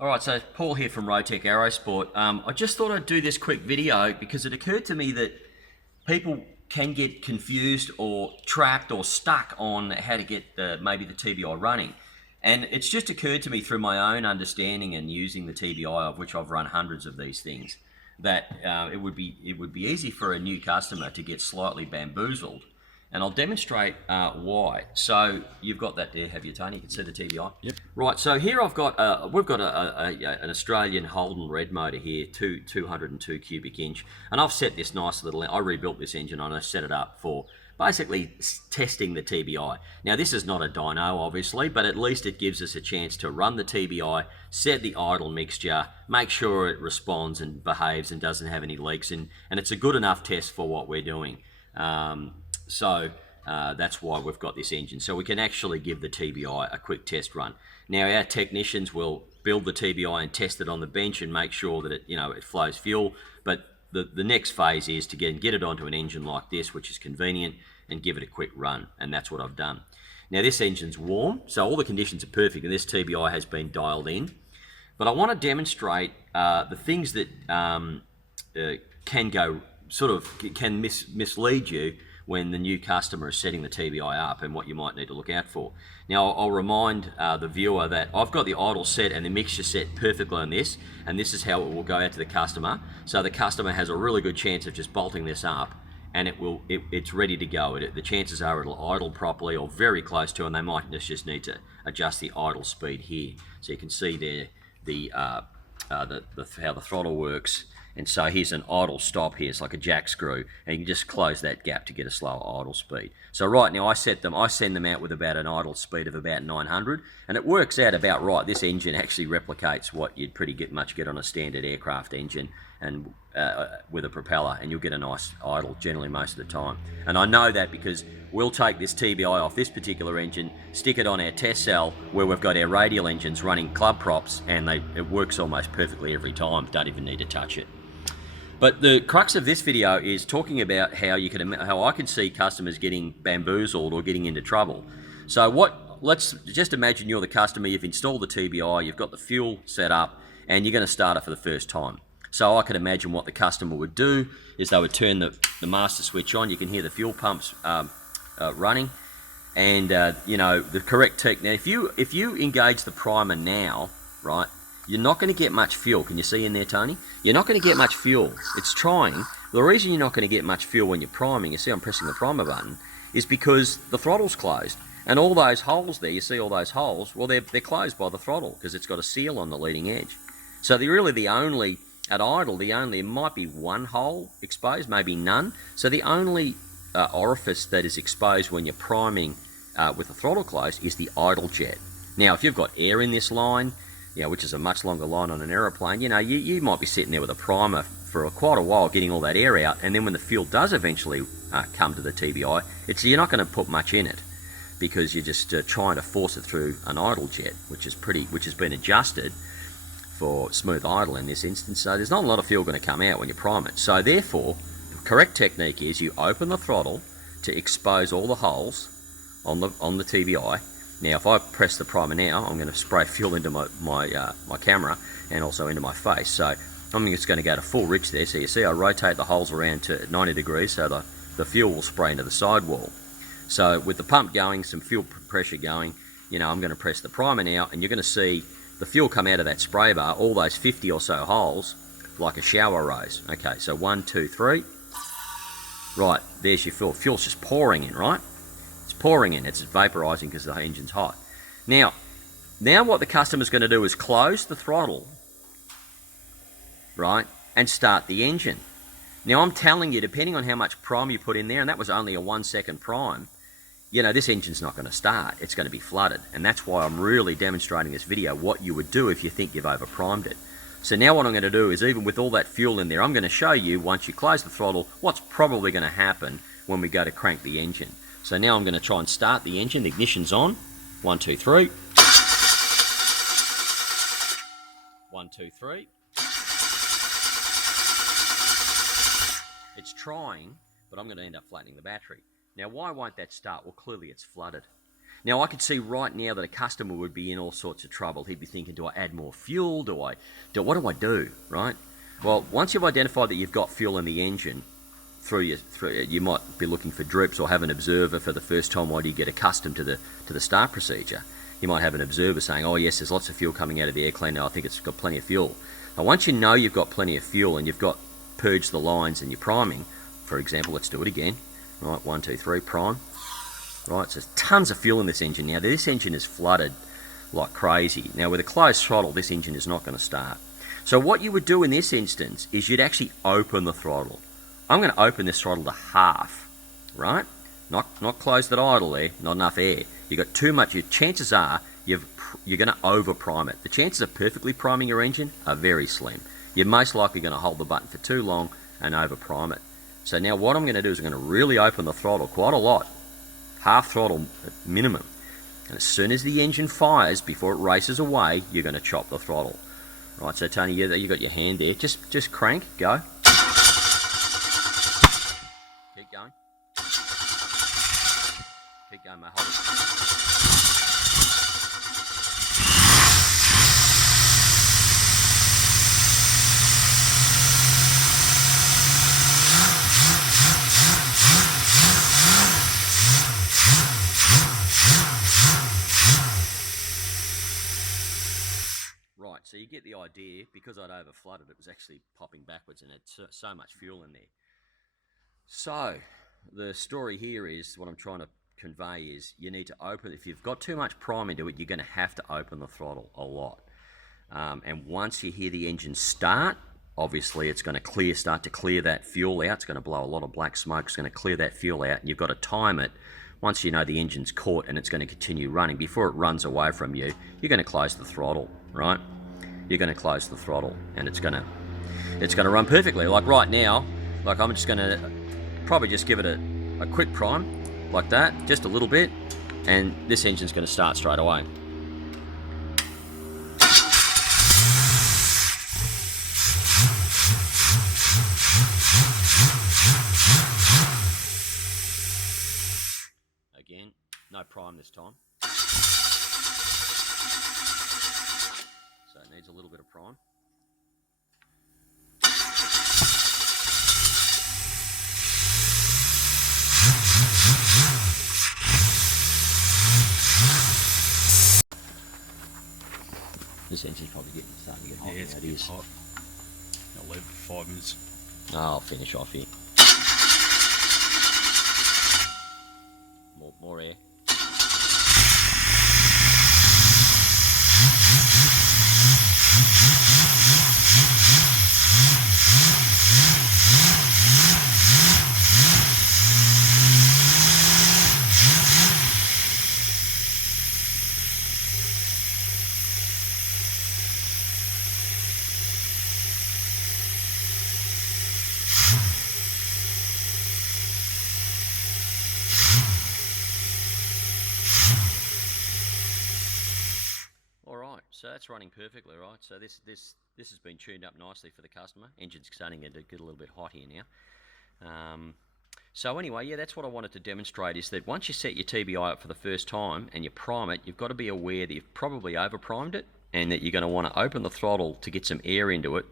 All right, so Paul here from Rotec Aerosport. I just thought I'd do this quick video because it occurred to me that people can get confused or trapped or stuck on how to get maybe the TBI running. And it's just occurred to me through my own understanding and using the TBI, of which I've run hundreds of these things, that it would be easy for a new customer to get slightly bamboozled. And I'll demonstrate why. So you've got that there, have you, Tony? You can see the TBI. Yep. Right. So here we've got an Australian Holden red motor here, 202 cubic inch, and I've set this nice little. I rebuilt this engine and I set it up for basically testing the TBI. Now this is not a dyno, obviously, but at least it gives us a chance to run the TBI, set the idle mixture, make sure it responds and behaves and doesn't have any leaks, and it's a good enough test for what we're doing. So that's why we've got this engine. So we can actually give the TBI a quick test run. Now our technicians will build the TBI and test it on the bench and make sure that it flows fuel. But the next phase is to get it onto an engine like this, which is convenient, and give it a quick run. And that's what I've done. Now this engine's warm, so all the conditions are perfect, and this TBI has been dialed in. But I want to demonstrate the things that can mislead you when the new customer is setting the TBI up, and what you might need to look out for. Now I'll remind the viewer that I've got the idle set and the mixture set perfectly on this, and this is how it will go out to the customer. So the customer has a really good chance of just bolting this up, and it's ready to go. The chances are it'll idle properly or very close to, and they might just need to adjust the idle speed here. So you can see there how the throttle works. And so here's an idle stop here. It's like a jack screw, and you can just close that gap to get a slower idle speed. So right now I send them out with about an idle speed of about 900, and it works out about right. This engine actually replicates what you'd pretty much get on a standard aircraft engine, and with a propeller, and you'll get a nice idle generally most of the time. And I know that because we'll take this TBI off this particular engine, stick it on our test cell where we've got our radial engines running club props, and it works almost perfectly every time. Don't even need to touch it. But the crux of this video is talking about how I can see customers getting bamboozled or getting into trouble. So let's just imagine you're the customer, you've installed the TBI, you've got the fuel set up, and you're going to start it for the first time. So I can imagine what the customer would do is they would turn the master switch on. You can hear the fuel pumps running, and the correct technique. If you engage the primer now, right, you're not going to get much fuel. Can you see in there, Tony? You're not going to get much fuel. It's trying. The reason you're not going to get much fuel when you're priming, you see I'm pressing the primer button, is because the throttle's closed. And all those holes there, you see all those holes, well, they're closed by the throttle because it's got a seal on the leading edge. So at idle, it might be one hole exposed, maybe none. So the only orifice that is exposed when you're priming with the throttle closed is the idle jet. Now, if you've got air in this line, which is a much longer line on an aeroplane, you might be sitting there with a primer for quite a while getting all that air out, and then when the fuel does eventually come to the TBI, you're not going to put much in it because you're just trying to force it through an idle jet, which has been adjusted for smooth idle in this instance. So there's not a lot of fuel going to come out when you prime it. So therefore, the correct technique is you open the throttle to expose all the holes on the TBI. Now, if I press the primer now, I'm going to spray fuel into my camera and also into my face. So I'm just going to go to full rich there. So you see I rotate the holes around to 90 degrees so the fuel will spray into the sidewall. So with the pump going, some fuel pressure going, I'm going to press the primer now, and you're going to see the fuel come out of that spray bar, all those 50 or so holes, like a shower hose. Okay, so 1, 2, 3. Right, there's your fuel. Fuel's just pouring in, right? Pouring in, it's vaporizing because the engine's hot. Now what the customer's going to do is close the throttle, right, and start the engine. Now I'm telling you, depending on how much prime you put in there, and that was only a 1 second prime, this engine's not going to start. It's going to be flooded, and that's why I'm really demonstrating this video what you would do if you think you've over-primed it. So now what I'm going to do is, even with all that fuel in there, I'm going to show you, once you close the throttle, what's probably going to happen when we go to crank the engine. So now I'm going to try and start the engine. The ignition's on. 1, 2, 3. 1, 2, 3. It's trying, but I'm going to end up flattening the battery. Now, why won't that start? Well, clearly it's flooded. Now, I could see right now that a customer would be in all sorts of trouble. He'd be thinking, do I add more fuel? What do I do, right? Well, once you've identified that you've got fuel in the engine, you might be looking for drips or have an observer for the first time while you get accustomed to the start procedure. You might have an observer saying, oh yes, there's lots of fuel coming out of the air cleaner, I think it's got plenty of fuel. Now, once you know you've got plenty of fuel and you've got purged the lines and you're priming, for example, let's do it again. Right, 1, 2, 3, prime. Right, so there's tons of fuel in this engine now. This engine is flooded like crazy. Now, with a closed throttle, this engine is not going to start. So what you would do in this instance is you'd actually open the throttle. I'm going to open this throttle to half, right? Not closed at idle there, not enough air. You've got too much. Your chances are you're going to over-prime it. The chances of perfectly priming your engine are very slim. You're most likely going to hold the button for too long and over-prime it. So now what I'm going to do is I'm going to really open the throttle quite a lot. Half throttle at minimum. And as soon as the engine fires, before it races away, you're going to chop the throttle. Right, so Tony, you got your hand there. Just crank, go. Keep going. Keep going, mate. Hold it. Right, so you get the idea. Because I'd over-flooded, it was actually popping backwards and had so much fuel in there. So, the story here is, what I'm trying to convey is, you need to open, if you've got too much prime into it, you're going to have to open the throttle a lot. And once you hear the engine start, obviously it's going to start to clear that fuel out. It's going to blow a lot of black smoke. It's going to clear that fuel out, and you've got to time it. Once you know the engine's caught and it's going to continue running, before it runs away from you, you're going to close the throttle, right? You're going to close the throttle, and it's going to run perfectly. Like right now, like I'm just going to probably just give it a quick prime, like that, just a little bit, and this engine's going to start straight away. Again, no prime this time. So it needs a little bit of prime. This engine's probably starting to get hot. Yeah, it's getting hot. I'll leave it for 5 minutes. I'll finish off here. More air. Alright, so that's running perfectly, right? So this has been tuned up nicely for the customer. Engine's starting to get a little bit hot here now. So anyway, yeah, that's what I wanted to demonstrate, is that once you set your TBI up for the first time and you prime it, you've got to be aware that you've probably over-primed it, and that you're going to want to open the throttle to get some air into it